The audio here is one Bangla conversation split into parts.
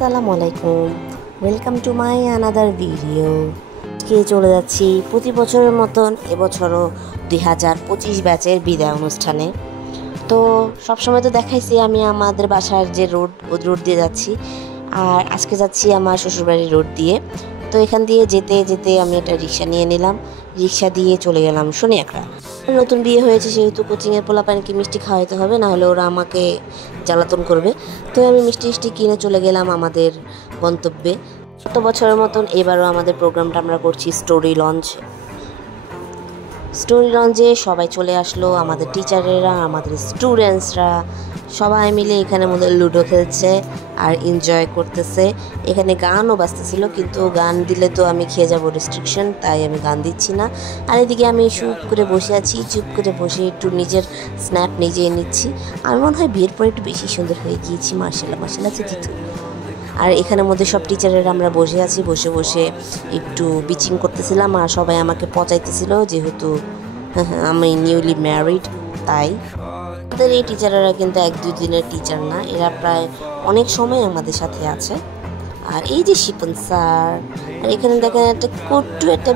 আসসালামু আলাইকুম, welcome to my another video. আজকে চলে যাচ্ছি প্রতি বছরের মতন এবছরও 2025 ব্যাচের বিদায় অনুষ্ঠানে। তো সবসময় তো দেখাইছি আমি আমাদের বাসার যে রোড ওই রোড দিয়ে যাচ্ছি, আর আজকে যাচ্ছি আমার শ্বশুরবাড়ির রোড দিয়ে। তো এখান দিয়ে যেতে যেতে আমি একটা রিক্সা নিয়ে নিলাম, রিক্সা দিয়ে চলে গেলাম সোনিয়াকড়া। নতুন বিয়ে হয়েছে সেহেতু কোচিংয়ের পোলাপানকে মিষ্টি খাওয়াইতে হবে, না হলে ওরা আমাকে জ্বালাতন করবে। তো আমি মিষ্টি কিনে চলে গেলাম আমাদের গন্তব্যে। গত বছরের মতন এবারও আমাদের প্রোগ্রামটা আমরা করছি স্টোরি লঞ্চে সবাই চলে আসলো, আমাদের টিচারেরা, আমাদের স্টুডেন্টসরা সবাই মিলে এখানে মধ্যে লুডো খেলছে আর এনজয় করতেছে। এখানে গানও বাজতেছিল, কিন্তু গান দিলে তো আমি খেয়ে যাবো রেস্ট্রিকশন, তাই আমি গান দিচ্ছি না। আর এদিকে আমি চুপ করে বসে আছি, চুপ করে বসে একটু নিজের স্ন্যাপ নিজে নিচ্ছি। আমার মনে হয় বিয়ের পর একটু বেশি সুন্দর হয়ে গিয়েছি, মার্শাল্লাহ চিঠিত। আর এখানের মধ্যে সব টিচারেরা আমরা বসে আছি, বসে বসে একটু বিচিং করতেছিলাম, আর সবাই আমাকে পচাইতেছিল যেহেতু আমি নিউলি ম্যারিড। তাই আমাদের এই টিচারেরা কিন্তু 1-2 দিনের টিচার না, এরা প্রায় অনেক সময় আমাদের সাথে আছে। আর এই যে শিপন স্যার, আর এখানে দেখেন একটা কুট্টু একটা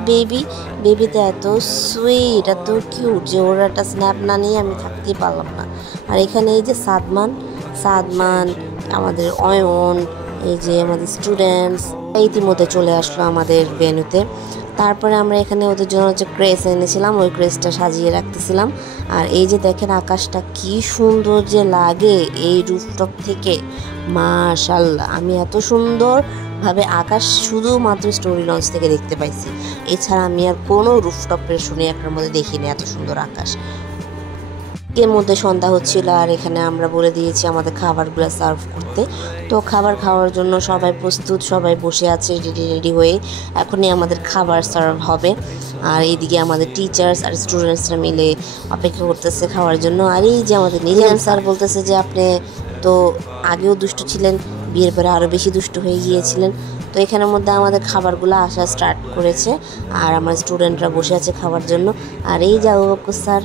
বেবিটা এত সুইট, এত কিউট যে ওর একটা স্ন্যাপ না নিয়ে আমি থাকতেই পারলাম না। আর এখানে এই যে সাদমান আমাদের অয়ন, এই যে আমাদের স্টুডেন্টস ইতিমধ্যে চলে আসলো আমাদের ভেন্যুতে। তারপরে আমরা এখানে ওদের জন্য যে ক্রেস এনেছিলাম, ওই ক্রেসটা সাজিয়ে রাখতেছিলাম। আর এই যে দেখেন আকাশটা কি সুন্দর যে লাগে এই রুফটপ থেকে, মাশাআল্লাহ। আমি এত সুন্দরভাবে আকাশ শুধুমাত্র স্টোরি লঞ্চ থেকে দেখতে পাইছি, এছাড়া আমি আর কোনো রুফটপের সোনিয়াকড়ার মধ্যে দেখিনি এত সুন্দর আকাশ। এর মধ্যে সন্ধ্যা হচ্ছিল, আর এখানে আমরা বলে দিয়েছি আমাদের খাবারগুলো সার্ভ করতে। তো খাবার খাওয়ার জন্য সবাই প্রস্তুত, সবাই বসে আছে রেডি হয়ে, এখনই আমাদের খাবার সার্ভ হবে। আর এইদিকে আমাদের টিচার্স আর স্টুডেন্টসরা মিলে অপেক্ষা করতেছে খাওয়ার জন্য। আর এই যে আমাদের নিজাম স্যার বলতেছে যে আপনি তো আগেও দুষ্টু ছিলেন, বিয়ের পরে আরও বেশি দুষ্টু হয়ে গিয়েছিলেন। তো এখানের মধ্যে আমাদের খাবারগুলো আসা স্টার্ট করেছে, আর আমার স্টুডেন্টরা বসে আছে খাওয়ার জন্য। আর এই যে আবু বকর স্যার,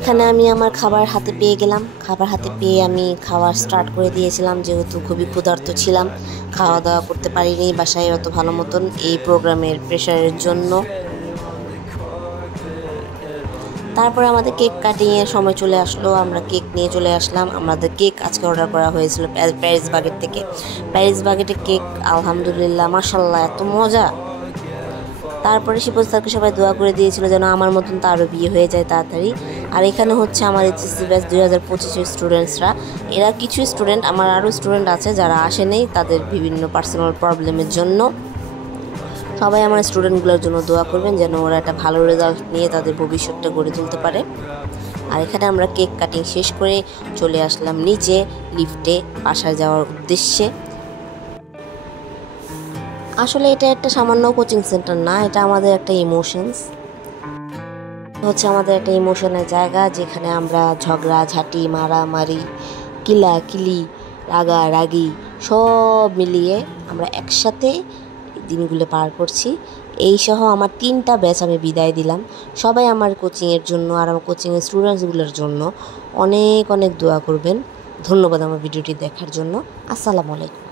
এখানে আমি আমার খাবার হাতে পেয়ে গেলাম। খাবার হাতে পেয়ে আমি খাওয়া স্টার্ট করে দিয়েছিলাম, যেহেতু খুবই ক্ষুধার্ত ছিলাম, খাওয়া দাওয়া করতে পারিনি বাসায় অত ভালো মতন এই প্রোগ্রামের প্রেশারের জন্য। তারপরে আমাদের কেক কাটিংয়ের সময় চলে আসলো, আমরা কেক নিয়ে চলে আসলাম। আমাদের কেক আজকে অর্ডার করা হয়েছিল প্যারিস বাগেট থেকে। প্যারিস বাগেটের কেক আলহামদুলিল্লাহ মাশাআল্লাহ এত মজা। তারপরে শিপন স্যারকে সবাই দোয়া করে দিয়েছিল যেন আমার মতন তারও বিয়ে হয়ে যায় তাড়াতাড়ি। আর এখানে হচ্ছে আমার এইচএসসি ব্যাচ 2025-এর স্টুডেন্টসরা। এরা কিছু স্টুডেন্ট, আমার আরও স্টুডেন্ট আছে যারা আসেনি তাদের বিভিন্ন পার্সোনাল প্রবলেমের জন্য। সবাই আমার স্টুডেন্টগুলোর জন্য দোয়া করবেন যেন ওরা একটা ভালো রেজাল্ট নিয়ে তাদের ভবিষ্যৎটা গড়ে তুলতে পারে। আর এখানে আমরা কেক কাটিং শেষ করে চলে আসলাম নিচে লিফটে বাসায় যাওয়ার উদ্দেশ্যে। আসলে এটা একটা সামান্য কোচিং সেন্টার না, এটা আমাদের একটা ইমোশনস হচ্ছে, আমাদের একটা ইমোশনের জায়গা যেখানে আমরা ঝগড়াঝাটি, মারামারি, কিলাকিলি, রাগারাগি সব মিলিয়ে আমরা একসাথে দিনগুলো পার করছি। এই সহ আমার 3টা ব্যাচ আমি বিদায় দিলাম। সবাই আমার কোচিংয়ের জন্য আর আমার কোচিংয়ের স্টুডেন্টসগুলোর জন্য অনেক অনেক দোয়া করবেন। ধন্যবাদ আমার ভিডিওটি দেখার জন্য। আসসালামু আলাইকুম।